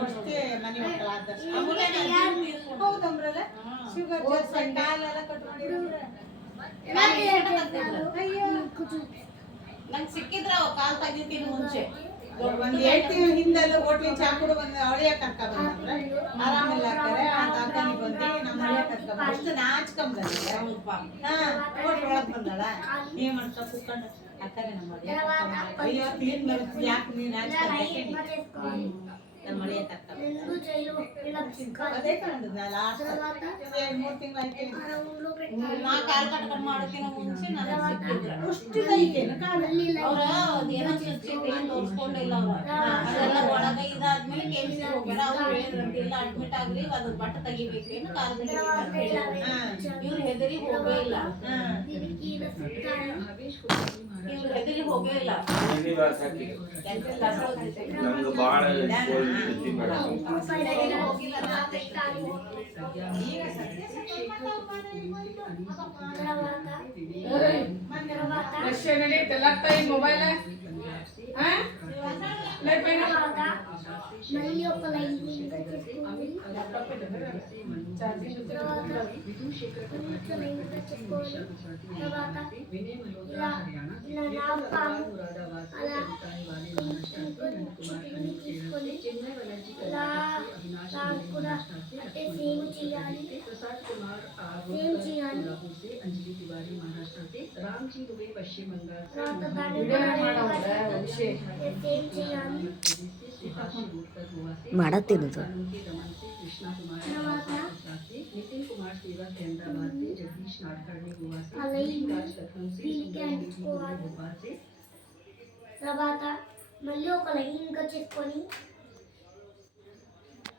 First ಮನೆ ಹೌದಮ್ರಲ್ಲ sugar ಜಾಸ್ತಿ ಕಾಲೆಲ್ಲ ಕಟ್ ಮಾಡಿದ್ರೆ ನಂಗೆ ಸಿಕ್ಕಿದ್ರ ಕಾಲ್ ತೆಗಿತೀನಿ ಮುಂಚೆ ಒಂದ್ ಹೇಳ್ತೀವಿ ಹಿಂದೆಲ್ಲ ಹೋಟ್ಲಿ ಚಾ ಕೂಡ ಬಂದ ಅಳಿಯ ಕರ್ಕ ಬಂದ್ರ ಆರಾಮಿಲ್ಲ ಹಾಕ್ತಾರೆ ಅಕ್ಕನಿಗೆ ಬಂದು ನಮ್ಮ ಅಳಿಯ ಕರ್ಕ ಬಂದ ಅಷ್ಟು ನಾಚ್ಕೊಂಬಂದ್ರೆ ಹಾ ಹೋಟ್ಲ್ ಒಳಗ್ ಬಂದಳ ಏನ್ ಮಾಡ್ತಾ ಕೂತ್ಕೊಂಡು ಅಕ್ಕನೇ ನಮ್ಮ ಅಳಿಯ ಅಯ್ಯೋ ಕ್ಲೀನ್ ಬರುತ್ತೆ ಯಾಕೆ ನೀನ್ ನಾಚ್ಕೊಂಡೆ ನಮ್ಮ ಅಳಿಯ ಕರ್ಕ ಅದೇ ಕಂಡದ ಲಾಸ್ಟ್ 2-3 ತಿಂಗಳು ನಾ ಕಾಲ್ ಕಟ್ಕೊಂಡ್ ಮಾಡೋಕಿನ ಮುಂಚೆ ನನಗೆ ಸಿಕ್ಕಿದ್ರ ಅಷ್ಟು ಐತೇನು ಕಾಲ ಅವ್ರ ಅದೇನೋ ಚುಚ್ಚಿದೆ ತೋರ್ಸ್ಕೊಂಡಿಲ್ಲ ಅವ್ರ ಅದೆಲ್ಲ ಒಳಗ ಇದಾದ್ಮೇಲೆ ಕೆಲ್ಸ ಹೋಗ್ಯಾರ ಅವ್ರು ಹೇಳಿದ್ರಂತಿಲ್ಲ ಅಡ್ಮಿಟ್ ಆಗ್ಲಿ ಅದ್ರ ಬಟ್ಟ ತೆಗಿಬೇಕೇನು ಕಾಲ್ ಇವ್ರು ಹೆದರಿ ಹೋಗೇ ಇಲ್ಲ ಇವ್ರು ಹೆದರಿ ಹೋಗೇ ಇಲ್ಲ ನಮ್ಗೆ ಬಾಳ मोबाइल है ಮಾಡತ್ತೀನಿ తర్వాత మళ్ళీ ఒక లైన్గా చేసుకొని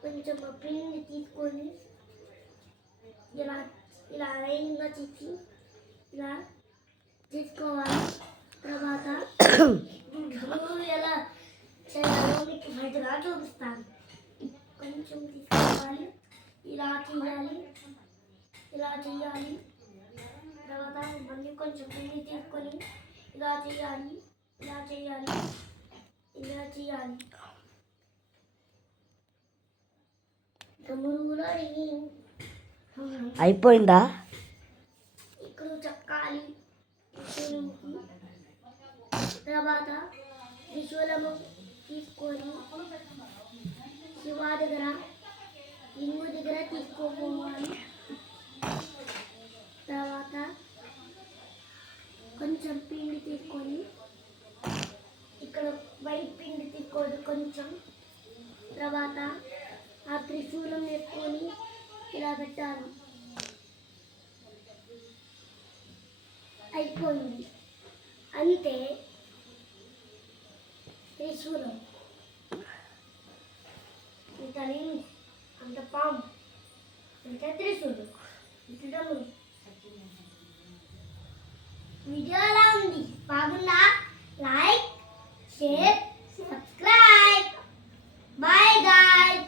కొంచెం పిండి తీసుకొని ఇలా ఇలా లైన్గా చేసి ఇలా తీసుకోవాలి. తర్వాత ఎలా చేయాలో మీకు బయటగా చూపిస్తాను. కొంచెం తీసుకోవాలి, ఇలా చేయాలి, ఇలా చేయాలి. తర్వాత మళ్ళీ కొంచెం పిండి తీసుకొని ఇలా చేయాలి, ఇలా చేయాలి, ఇలా చేయాలి. అయిపోయిందా? ఇక్కడ చెక్కాలి. తర్వాత త్రిశూలము తీసుకొని శివ దగ్గర లింగు దగ్గర తీసుకోవాలి. తర్వాత కొంచెం పిండి తీసుకొని ఇక్కడ వైట్ పిండి తీసుకోవాలి కొంచెం. తర్వాత ఆ త్రిశూలం వేసుకొని ఇలా పెట్టాలి. అయిపోయింది అంతే. త్రిశూలం ఇంత నేను అంత పాము ఇంత త్రిశూలం ఇంత డమ్ములు. వీడియో ఎలా ఉంది? బాగుందా? Like, share, subscribe. Bye guys.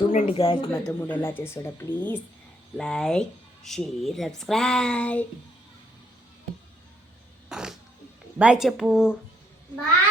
చూడండి గాయ్స్ మా తమ్ముడు ఎలా చేస్తాడో. Please like, share, subscribe. Bye చెప్పు. బాయ్.